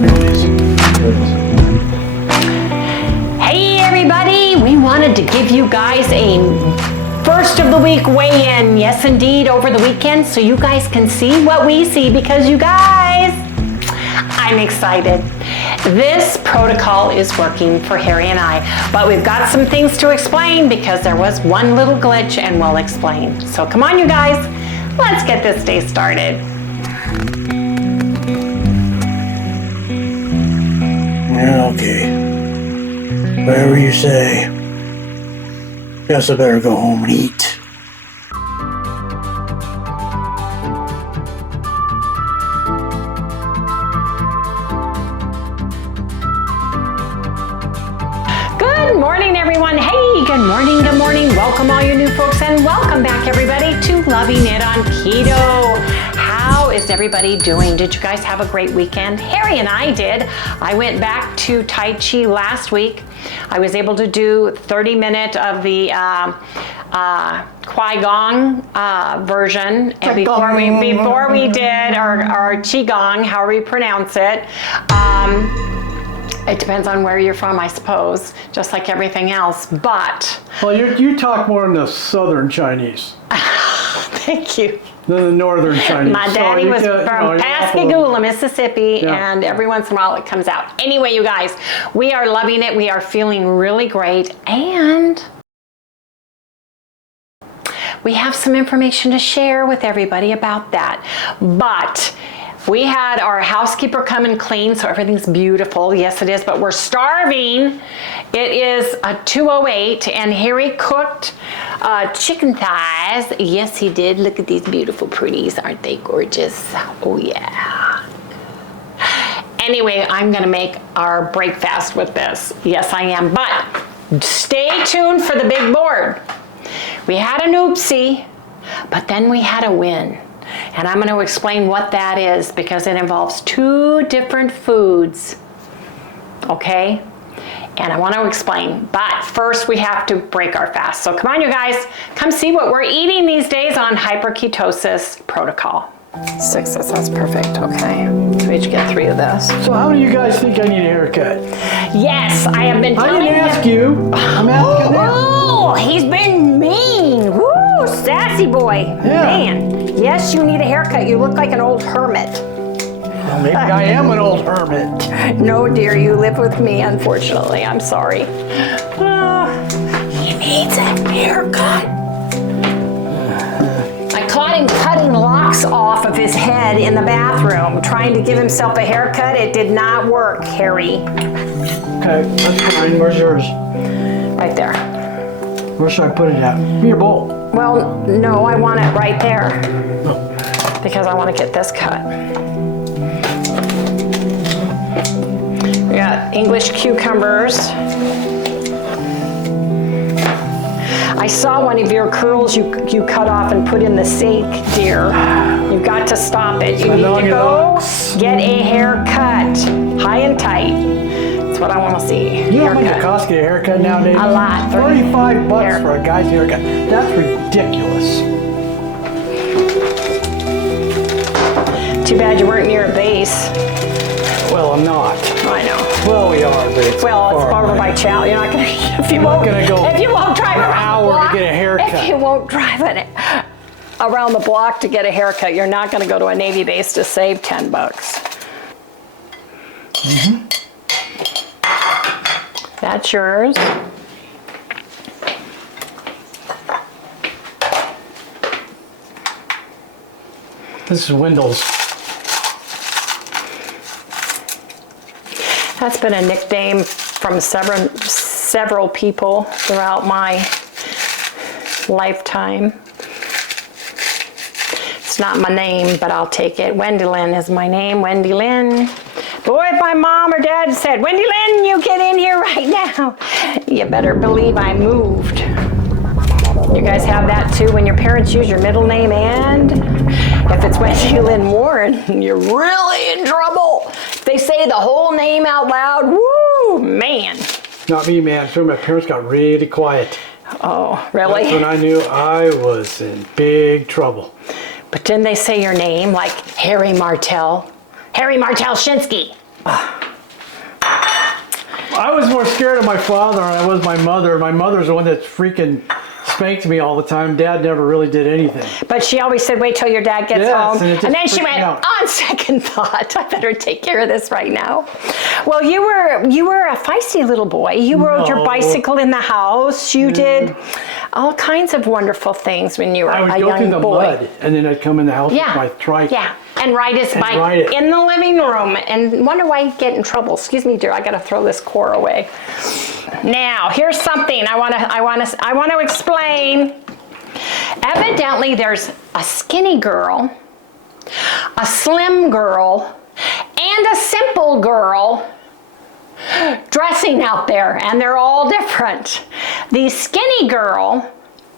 Hey everybody, we wanted to give you guys a first of the week weigh-in, yes indeed, over the weekend, so you guys can see what we see, because you guys, I'm excited. This protocol is working for Harry and I, but we've got some things to explain because there was one little glitch, and we'll explain. So come on you guys, let's get this day started. Okay. Whatever you say. Guess I better go home and eat. Good morning, everyone. Hey, good morning, good morning. Welcome all you new folks, and welcome back everybody to Loving It on Keto. How is everybody doing? Did you guys have a great weekend? Harry and I did. I went back to Tai Chi last week. I was able to do 30-minute of the Qui-Gong version. And before we did our Qigong, however you pronounce it, it depends on where you're from, I suppose, just like everything else, but... Well, you talk more in the southern Chinese. Thank you. Than the northern Chinese. My daddy was from Pascagoula, Mississippi, and every once in a while it comes out. Anyway, you guys, we are loving it. We are feeling really great, and we have some information to share with everybody about that. But we had our housekeeper come and clean, so everything's beautiful. Yes, it is, but we're starving. It is a 2:08, and Harry cooked chicken thighs. Yes, he did. Look at these beautiful pretties. Aren't they gorgeous? Oh, yeah. Anyway, I'm going to make our breakfast with this. Yes, I am. But stay tuned for the big board. We had an oopsie, but then we had a win. And I'm going to explain what that is, because it involves two different foods, okay? And I want to explain, but first we have to break our fast. So come on, you guys, come see what we're eating these days on hyperketosis protocol. 6, that's perfect, okay. So we each get 3 of this. So how do you guys think I need a haircut? Yes, I have been telling you. I didn't ask you. I'm asking them. Oh, he's been mean. Woo, sassy boy. Yeah. Man. Yes, you need a haircut. You look like an old hermit. Well, maybe I am an old hermit. No, dear, you live with me, unfortunately. I'm sorry. He needs a haircut. I caught him cutting locks off of his head in the bathroom, trying to give himself a haircut. It did not work, Harry. Okay, that's fine. Where's yours? Right there. Where should I put it at? Give me your bowl. Well, no, I want it right there. Because I want to get this cut. We got English cucumbers. I saw one of your curls you cut off and put in the sink, dear. You've got to stop it. You need to go get a haircut. High and tight. That's what I want to see. You know how much it costs to get a haircut nowadays? A lot. $35 for a guy's haircut. That's ridiculous. Too bad you weren't near a base. Well, I'm not. I know. Well, we are, but it's over by CHOW. You're not gonna. If you won't drive an hour to get a haircut. If you won't drive around the block to get a haircut, you're not gonna go to a Navy base to save $10. Mm-hmm. That's yours. This is Windows. That's been a nickname from several people throughout my lifetime. It's not my name, but I'll take it. Wendy Lynn is my name, Wendy Lynn. Boy, if my mom or dad said, Wendy Lynn, you get in here right now, you better believe I moved. You guys have that too when your parents use your middle name, and if it's Wendy Lynn Warren, you're really in trouble. If they say the whole name out loud, woo, man. Not me, man. So my parents got really quiet. Oh, really? That's when I knew I was in big trouble. But didn't they say your name, like Harry Martell? Harry Martell Shinsky. I was more scared of my father than I was my mother. My mother's the one that freaking spanked me all the time. Dad never really did anything. But she always said, wait till your dad gets Yes, home. and then she went, on second thought, I better take care of this right now. Well, you were a feisty little boy. You rode your bicycle in the house. You did all kinds of wonderful things when you were a young boy. I would go through the mud, and then I'd come in the house with my trike. Yeah, and ride his bike in the living room and wonder why he'd get in trouble. Excuse me, dear, I gotta throw this core away. Now, here's something I want to explain. Evidently, there's a skinny girl, a slim girl, and a simple girl dressing out there, and they're all different. The skinny girl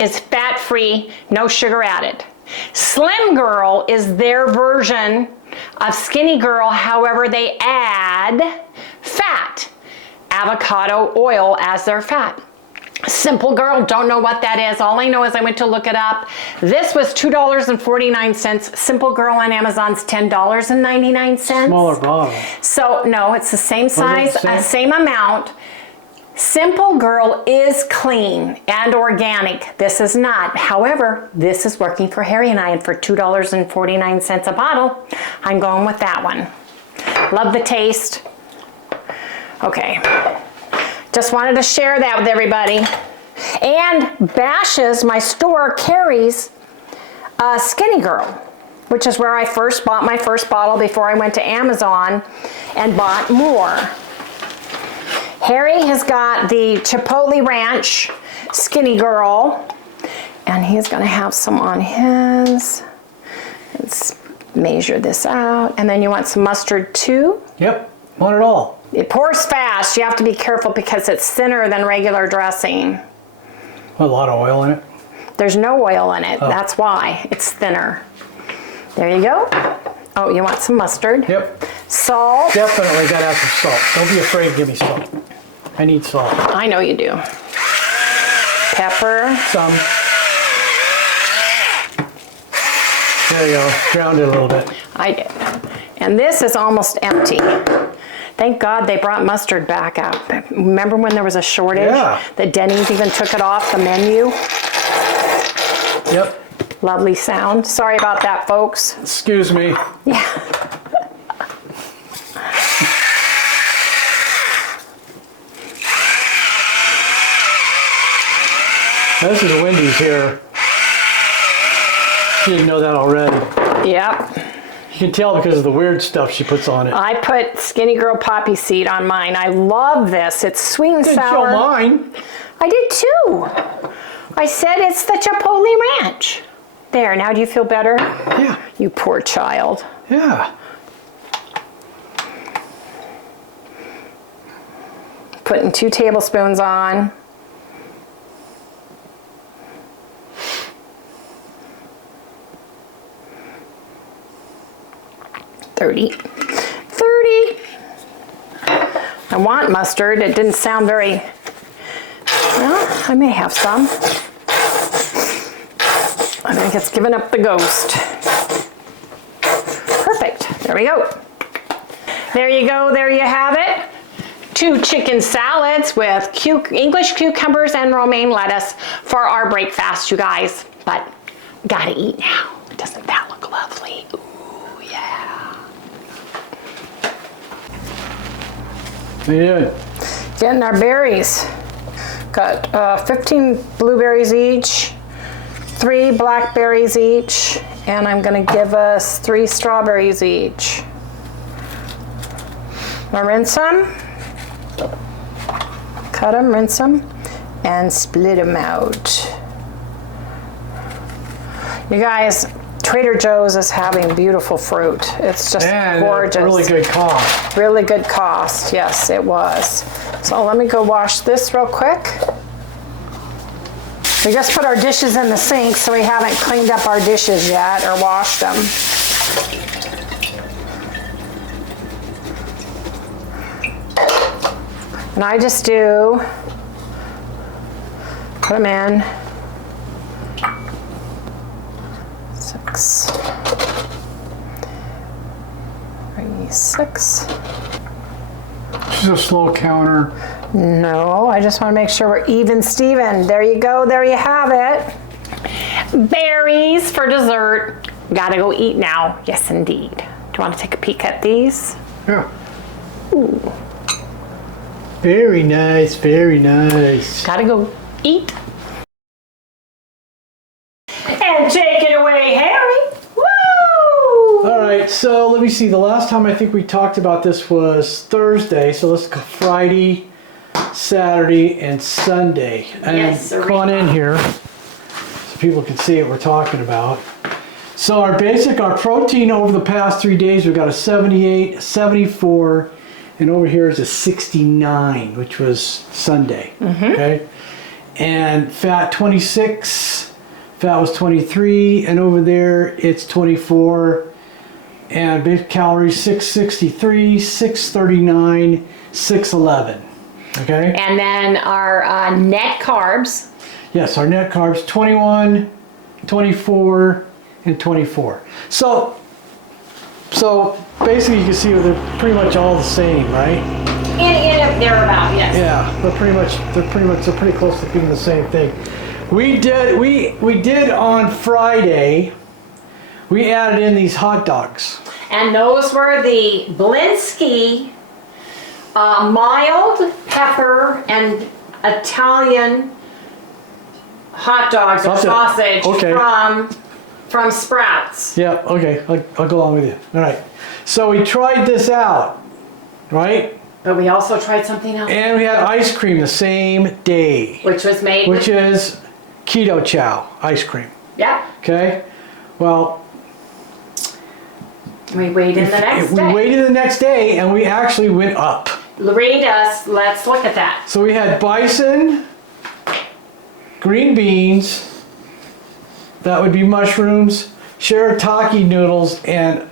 is fat-free, no sugar added. Slim girl is their version of skinny girl, however they add fat, avocado oil as their fat. Simple girl, don't know what that is. All I know is I went to look it up. This was $2.49. Simple girl on Amazon's $10.99. Smaller bottle. So no, it's the same size, same amount. Simple girl is clean and organic. This is not. However, this is working for Harry and I, and for $2.49 a bottle, I'm going with that one. Love the taste. Okay. Just wanted to share that with everybody. And Bash's, my store, carries a Skinny Girl, which is where I first bought my first bottle before I went to Amazon and bought more. Harry has got the Chipotle Ranch Skinny Girl, and he's gonna have some on his. Let's measure this out. And then you want some mustard too? Yep, want it all. It pours fast. You have to be careful because it's thinner than regular dressing. A lot of oil in it? There's no oil in it. Oh. That's why it's thinner. There you go. Oh, you want some mustard? Yep. Salt. Definitely gotta have some salt. Don't be afraid to give me salt. I need salt. I know you do. Pepper. Some. There you go. Drowned it a little bit. I did. And this is almost empty. Thank God they brought mustard back out. Remember when there was a shortage? Yeah. That Denny's even took it off the menu? Yep. Lovely sound. Sorry about that, folks. Excuse me. Yeah. This is Wendy's here. You didn't know that already. Yep. You can tell because of the weird stuff she puts on it. I put Skinny Girl Poppy Seed on mine. I love this. It's sweet and sour. Didn't show mine. I did too. I said it's the Chipotle Ranch. There, now do you feel better? Yeah. You poor child. Yeah. Putting 2 tablespoons on. $30. I want mustard. It didn't sound very, well, I may have some. I think it's giving up the ghost. Perfect. There we go. There you go. There you have it. 2 chicken salads with English cucumbers and romaine lettuce for our breakfast, you guys. But gotta eat now. Doesn't that look lovely? Ooh, yeah. What are you doing? Getting our berries. Got 15 blueberries each, 3 blackberries each, and I'm gonna give us 3 strawberries each. I'll rinse them, cut them, rinse them, and split them out. You guys, Trader Joe's is having beautiful fruit. It's just gorgeous. Really good cost. Really good cost, yes, it was. So let me go wash this real quick. We just put our dishes in the sink, so we haven't cleaned up our dishes yet or washed them. And I just do, put them in. 6. 3, 6. She's a slow counter. No, I just want to make sure we're even, Steven. There you go. There you have it. Berries for dessert. Gotta go eat now. Yes, indeed. Do you want to take a peek at these? Yeah. Ooh. Very nice, very nice. Gotta go eat. And take it away, Harry. Woo! All right, so let me see. The last time I think we talked about this was Thursday. So let's go Friday, Saturday, and Sunday. And Yes, come on in here so people can see what we're talking about. So our protein over the past 3 days, we've got a 78, 74, and over here is a 69, which was Sunday. Okay, and fat 26, fat was 23, and over there it's 24, and basic calories 663, 639, 611. Okay. And then our net carbs. Yes, our net carbs 21, 24, and 24. So basically you can see they're pretty much all the same, right? In thereabout, yes. Yeah, they're pretty close to being the same thing. We did on Friday, we added in these hot dogs. And those were the Blinsky mild pepper and Italian hot dogs or sausage from Sprouts. Yeah, okay, I'll go along with you. All right, so we tried this out, right? But we also tried something else. And we had ice cream the same day. Which was made Which is Keto CHOW ice cream. Yeah. Okay, well, we waited the next day. We waited the next day and we actually went up. Read us, let's look at that. So we had bison, green beans, that would be mushrooms, shirataki noodles, and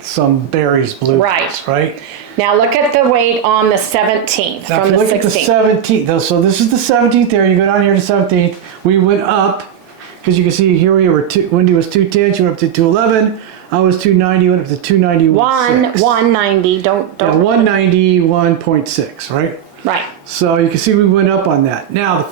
some berries, blueberries, right? Now look at the weight on the 17th Now from the 16th. Look at the 17th. So this is the 17th there. You go down here to 17th. We went up because you can see here we were. Wendy was 210. She went up to 211. I was 290. Went up to 291. 190. Don't. Yeah, 191.6. Right. Right. So you can see we went up on that. Now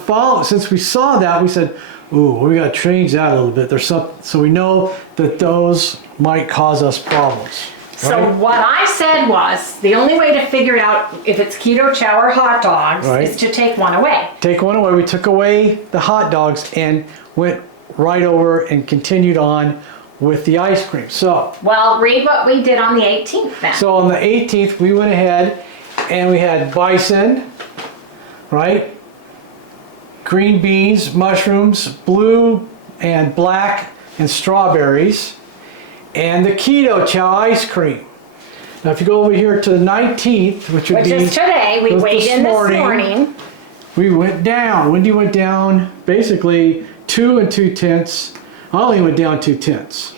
since we saw that, we said, "Ooh, we got to change that a little bit." There's some, so we know that those might cause us problems. So what I said was, the only way to figure out if it's Keto CHOW or hot dogs is to take one away. Take one away. We took away the hot dogs and went right over and continued on with the ice cream. So, well, read what we did on the 18th then. So on the 18th, we went ahead and we had bison, right? Green beans, mushrooms, blue and black and strawberries. And the Keto CHOW ice cream. Now, if you go over here to the 19th, which is today, we weighed in this morning. We went down. Wendy went down basically 2 2/10. I only went down 2/10.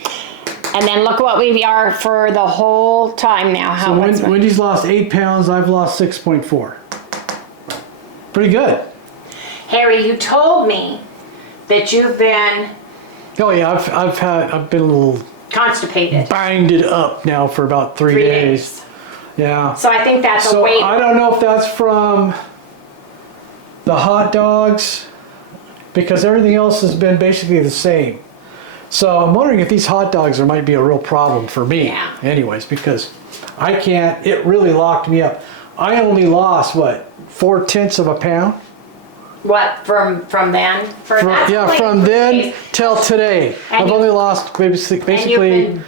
And then look what we are for the whole time now. So Wendy's lost 8 pounds. I've lost 6.4. Pretty good. Harry, you told me that you've been. Oh yeah, I've been a little constipated. Binded up now for about 3 days. Yeah. So I think that's a weight. I don't know if that's from the hot dogs because everything else has been basically the same. So I'm wondering if these hot dogs might be a real problem for me. Yeah. Anyways, because I can't. It really locked me up. I only lost what 4/10 of a pound. What from then? From then till today. I've only lost basically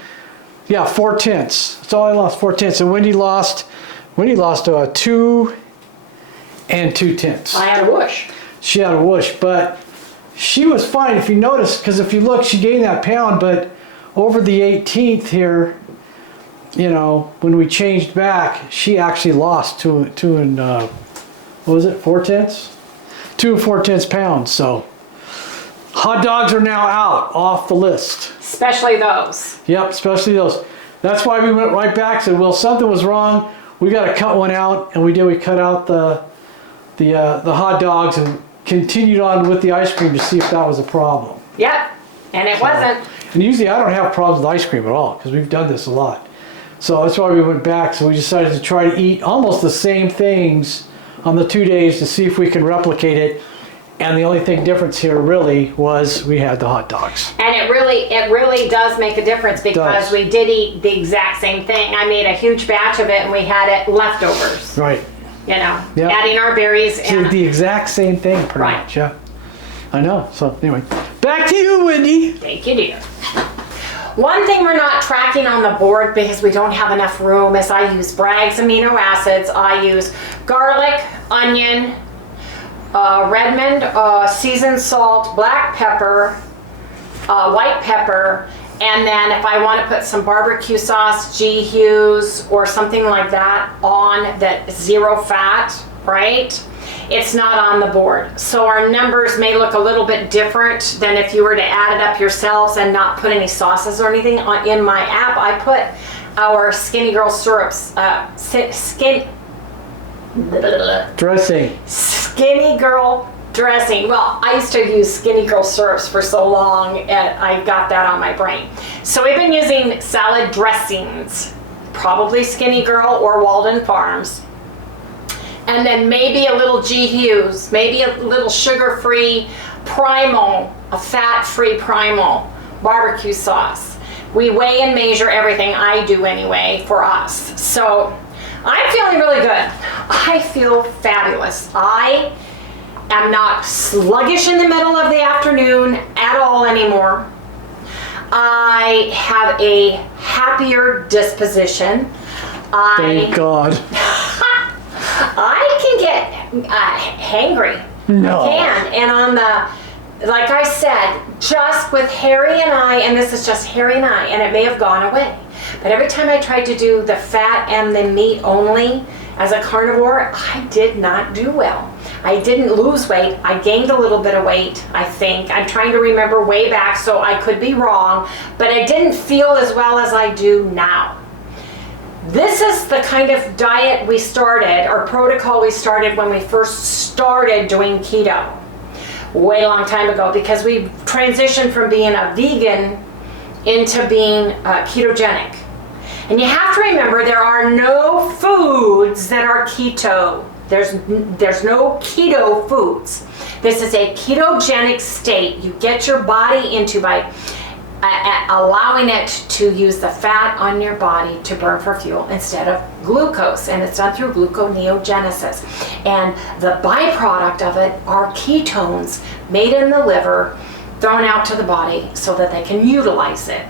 4/10. That's all I lost, 4/10. And Wendy lost 2 2/10. I had a whoosh. She had a whoosh, but she was fine if you notice, because if you look, she gained that pound, but over the 18th here, you know, when we changed back, she actually lost 2 and 4/10? 2 4/10 pounds. So hot dogs are now out off the list. Especially those. Yep, especially those. That's why we went right back. Said, well, something was wrong. We got to cut one out, and we did. We cut out the hot dogs and continued on with the ice cream to see if that was a problem. Yep, and it wasn't. And usually I don't have problems with ice cream at all because we've done this a lot. So that's why we went back. So we decided to try to eat almost the same things on the 2 days to see if we can replicate it. And the only thing difference here really was we had the hot dogs. And it really does make a difference because we did eat the exact same thing. I made a huge batch of it and we had it leftovers. Right. You know, Yep. adding our berries. So And the exact same thing pretty Right. much, yeah. I know. So anyway, back to you, Wendy. thank you, dear. One thing we're not tracking on the board because we don't have enough room is I use Bragg's amino acids. I use garlic, onion, Redmond, seasoned salt, black pepper, white pepper, and then if I want to put some barbecue sauce, GEORGE or something like that on that 0 fat, right? It's not on the board. So our numbers may look a little bit different than if you were to add it up yourselves and not put any sauces or anything on. In my app, I put our Skinny Girl syrups, Dressing. Skinny Girl dressing. Well, I used to use Skinny Girl syrups for so long and I got that on my brain. So we've been using salad dressings, probably Skinny Girl or Walden Farms. And then maybe a little GEORGE, maybe a little sugar-free primal, a fat-free primal barbecue sauce. We weigh and measure everything, I do anyway, for us. So I'm feeling really good. I feel fabulous. I am not sluggish in the middle of the afternoon at all anymore. I have a happier disposition. Thank God. I can get hangry. No. I can. And on the, like I said, just with Harry and I, and this is just Harry and I, and it may have gone away. But every time I tried to do the fat and the meat only as a carnivore, I did not do well. I didn't lose weight. I gained a little bit of weight, I think. I'm trying to remember way back, so I could be wrong, but I didn't feel as well as I do now. This is the kind of diet we started, or protocol we started when we first started doing keto, way a long time ago, because we transitioned from being a vegan into being ketogenic. And you have to remember there are no foods that are keto. There's no keto foods. This is a ketogenic state you get your body into by allowing it to use the fat on your body to burn for fuel instead of glucose, and it's done through gluconeogenesis. And the byproduct of it are ketones made in the liver, thrown out to the body so that they can utilize it.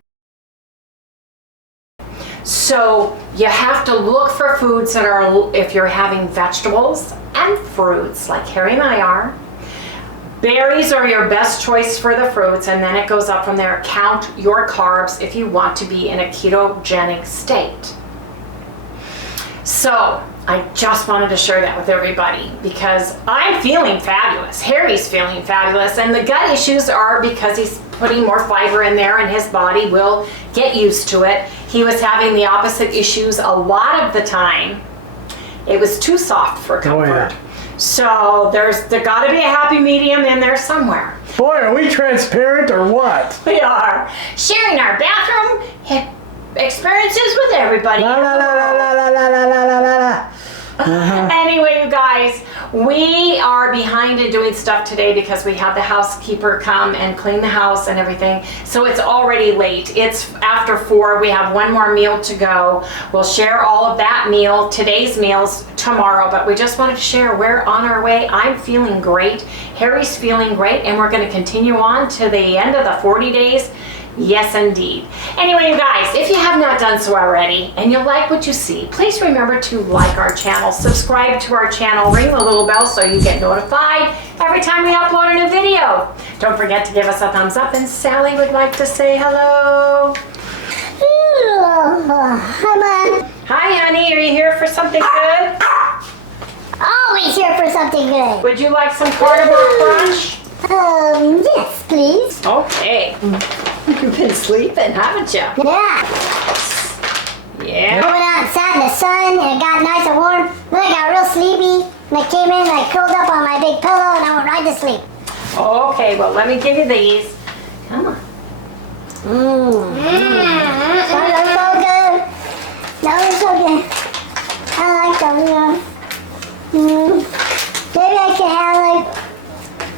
So you have to look for foods that are, if you're having vegetables and fruits like Harry and I are, berries are your best choice for the fruits, and then it goes up from there. Count your carbs if you want to be in a ketogenic state. So I just wanted to share that with everybody because I'm feeling fabulous. Harry's feeling fabulous, and the gut issues are because he's putting more fiber in there and his body will get used to it. He was having the opposite issues a lot of the time. It was too soft for comfort. Oh, yeah. So there got to be a happy medium in there somewhere. Boy, are we transparent or what? We are sharing our bathroom experiences with everybody. La la la la la la la la la la la. Anyway, you guys, we are behind in doing stuff today because we had the housekeeper come and clean the house and everything. So it's already late. It's after 4. We have one more meal to go. We'll share all of that meal, today's meals, tomorrow. But we just wanted to share we're on our way. I'm feeling great. Harry's feeling great. And we're going to continue on to the end of the 40 days. Yes, indeed. Anyway, you guys, if you have not done so already and you like what you see, please remember to like our channel, subscribe to our channel, ring the little bell so you get notified every time we upload a new video. Don't forget to give us a thumbs up, and Sally would like to say hello. Hi, Mom. Hi, honey. Are you here for something good? Always here for something good. Would you like some carnivore crunch? Yes, please. Okay. You've been sleeping, haven't you? Yeah. Yeah. I went outside in the sun and it got nice and warm. Then I got real sleepy. And I came in and I curled up on my big pillow and I went right to sleep. Okay, well, let me give you these. Come on. So good. That was so good. I like those, Maybe I can have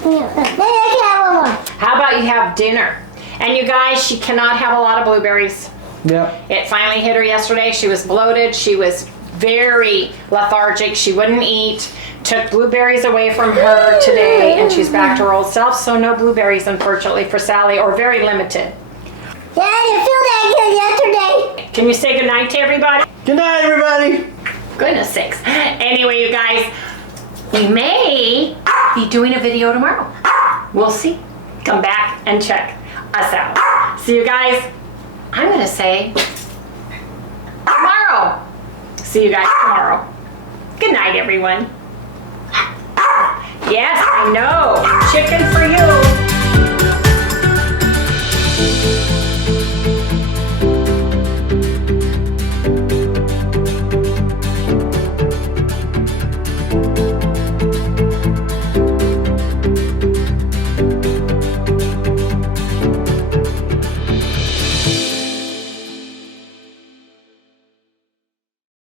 maybe I can have one more. How about you have dinner? And you guys, she cannot have a lot of blueberries. Yep. It finally hit her yesterday. She was bloated. She was very lethargic. She wouldn't eat. Took blueberries away from her today, and she's back to her old self. So no blueberries, unfortunately, for Sally, or very limited. Yeah, I didn't feel that good yesterday. Can you say goodnight to everybody? Good night, everybody. Goodness sakes. Anyway, you guys, we may be doing a video tomorrow. We'll see. Come back and check us out. See you guys. I'm going to say tomorrow. See you guys tomorrow. Good night, everyone. Yes, I know. Chicken for you.